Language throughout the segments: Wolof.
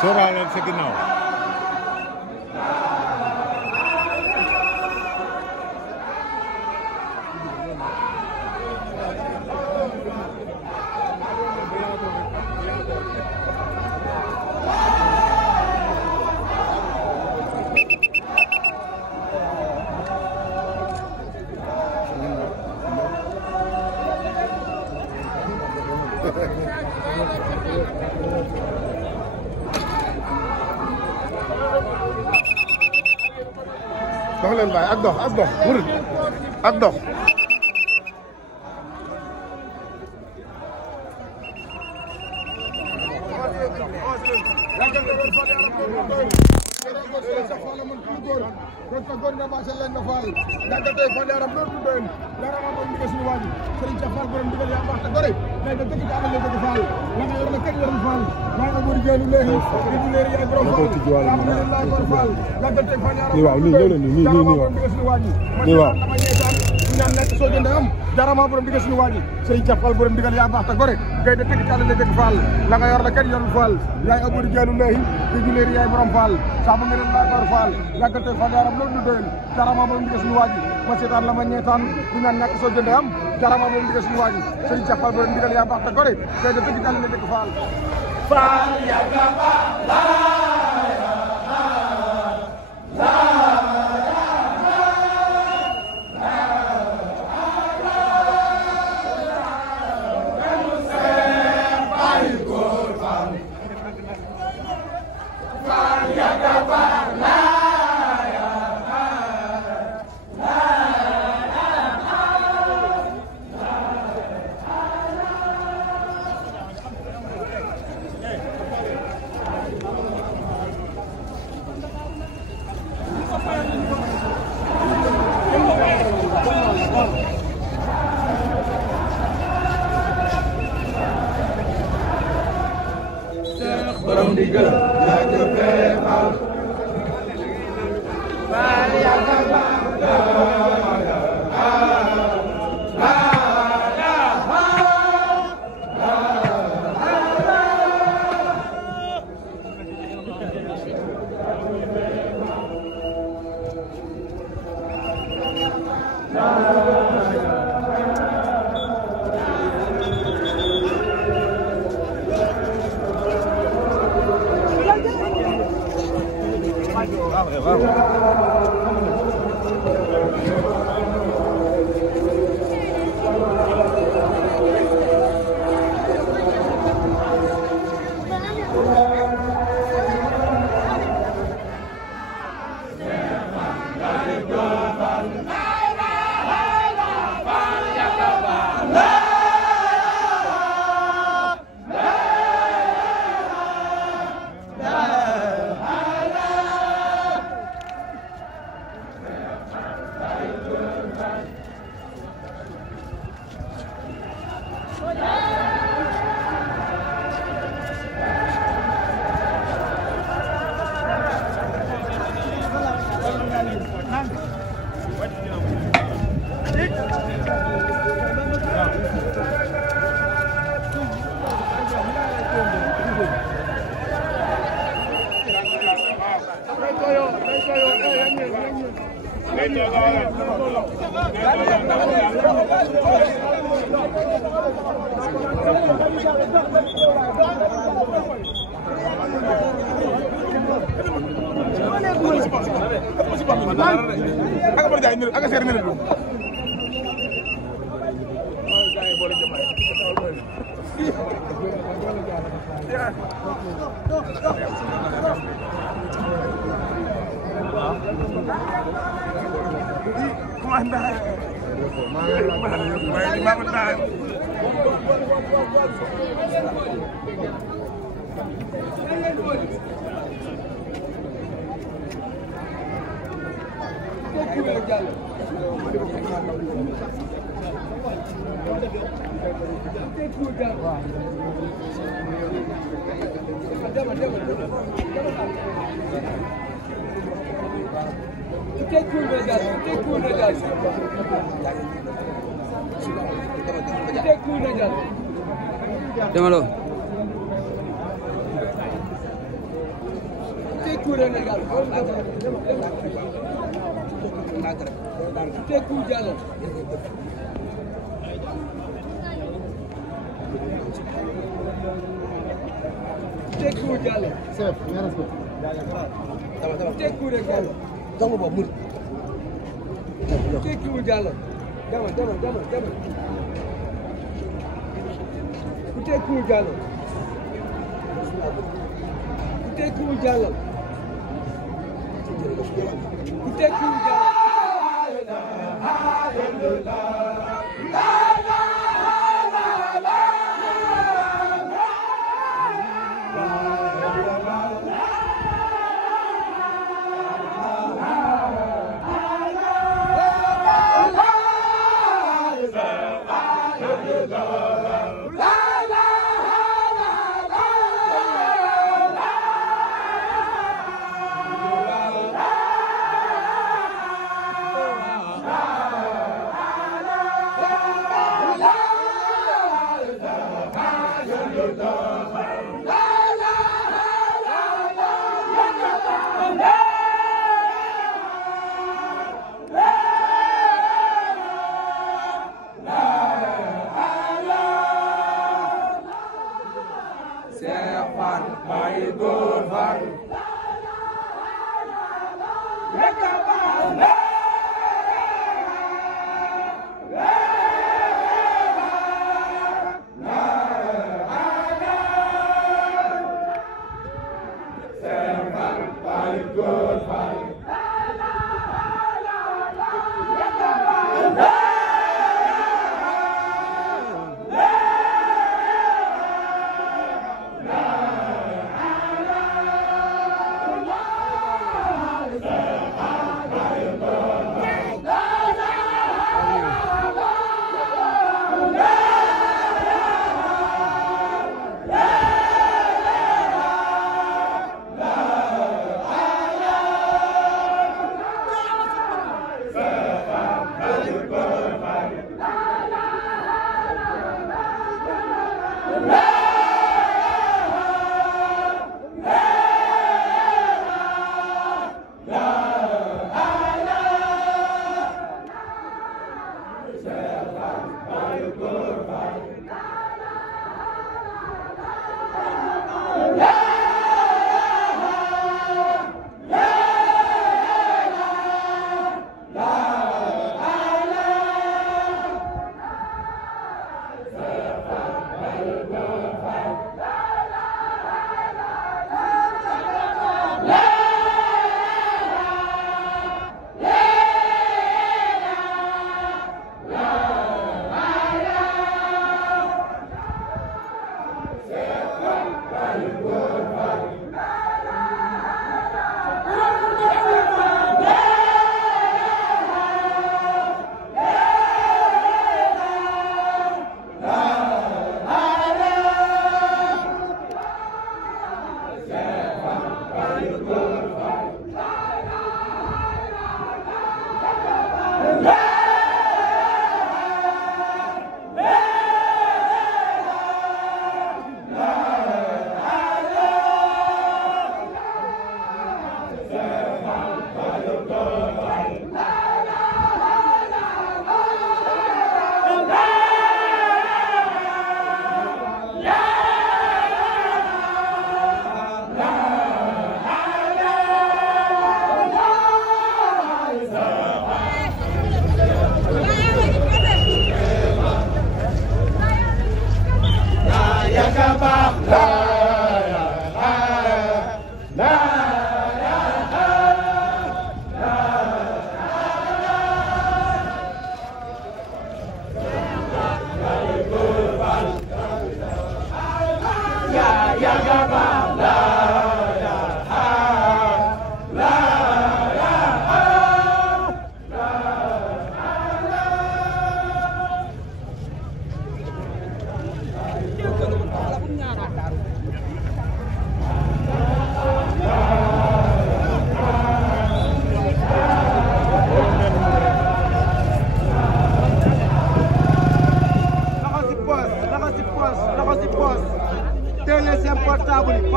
sóoraale sa ginnaaw. dox leen bàyyi ak dox wër ak dox waaw nii ñëw leen nii waaw ñaan nekk soo jëndee am jarama borom digal suñu waaji Serigne Cheikh Fall borom digal yaa baax ta gore gay de tëgg càll le dëgg Fall la nga yor la kenn yorul Fall yaay abori jaanu leehi di juleeri yaay borom Fall saabu ngeen la kor Fall yàggal tey Fall yaram loolu du doyal jarama borom digal suñu waaji ma seetaan la ma ñeetaan ñu ñaan nekk soo jëndee am jarama borom digal suñu waaji Serigne Cheikh Fall borom digal yaa baax ta gore gay de tëgg càll le dëgg Fall Fall yàgga ba la borom digal yaa jëfee Fall Fall yàgga ba demalo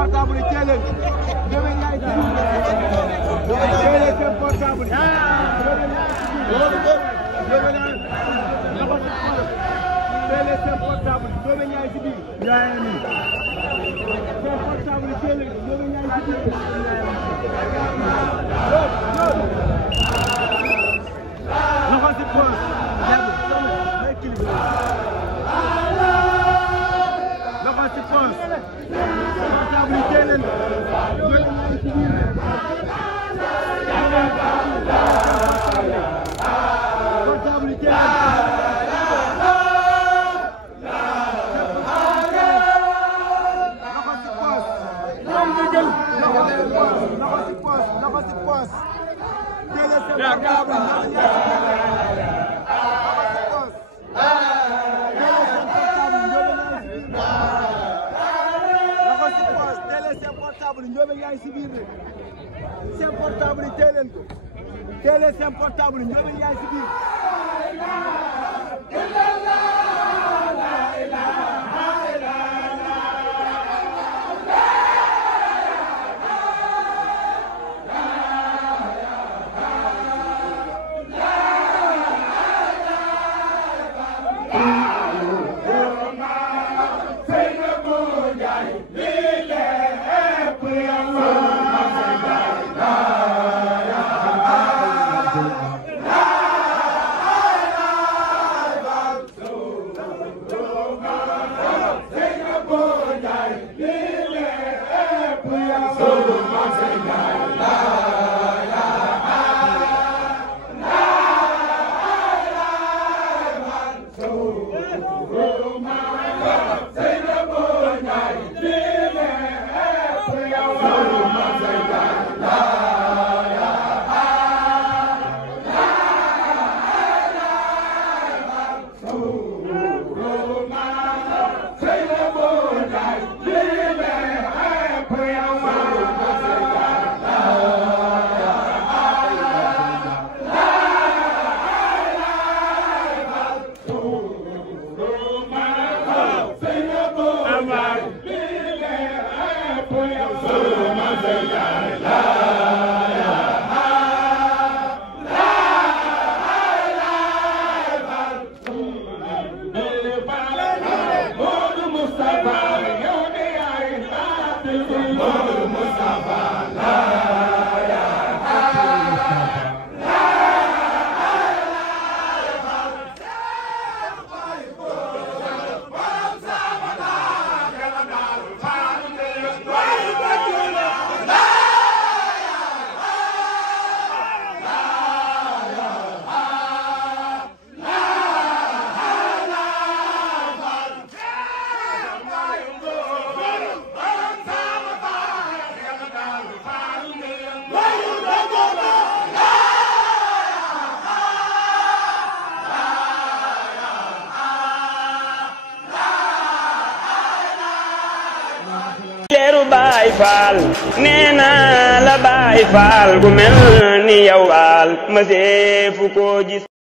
portable yi teel leen Ndiobé Ndiaye ci biir teel leen seen portable yi Ndiobé Ndiaye teel leen seen portable yi Ndiobé Ndiaye ci biir Ndiaye ni seen portable yi teel leen Ndiobé Ndiaye ci biir loxo ci poos loxo ci poos portable yi teel leen Ndiobé Ndiaye ci biir portable yi teel leen Ndiobé Ndiaye si biir de seen portable yi teel leen ko teel leen seen portable Ndiobé Ndiaye si biir Baay Faal nee naa la Baay Faal gu mel ni yow waal ma seefu ko gis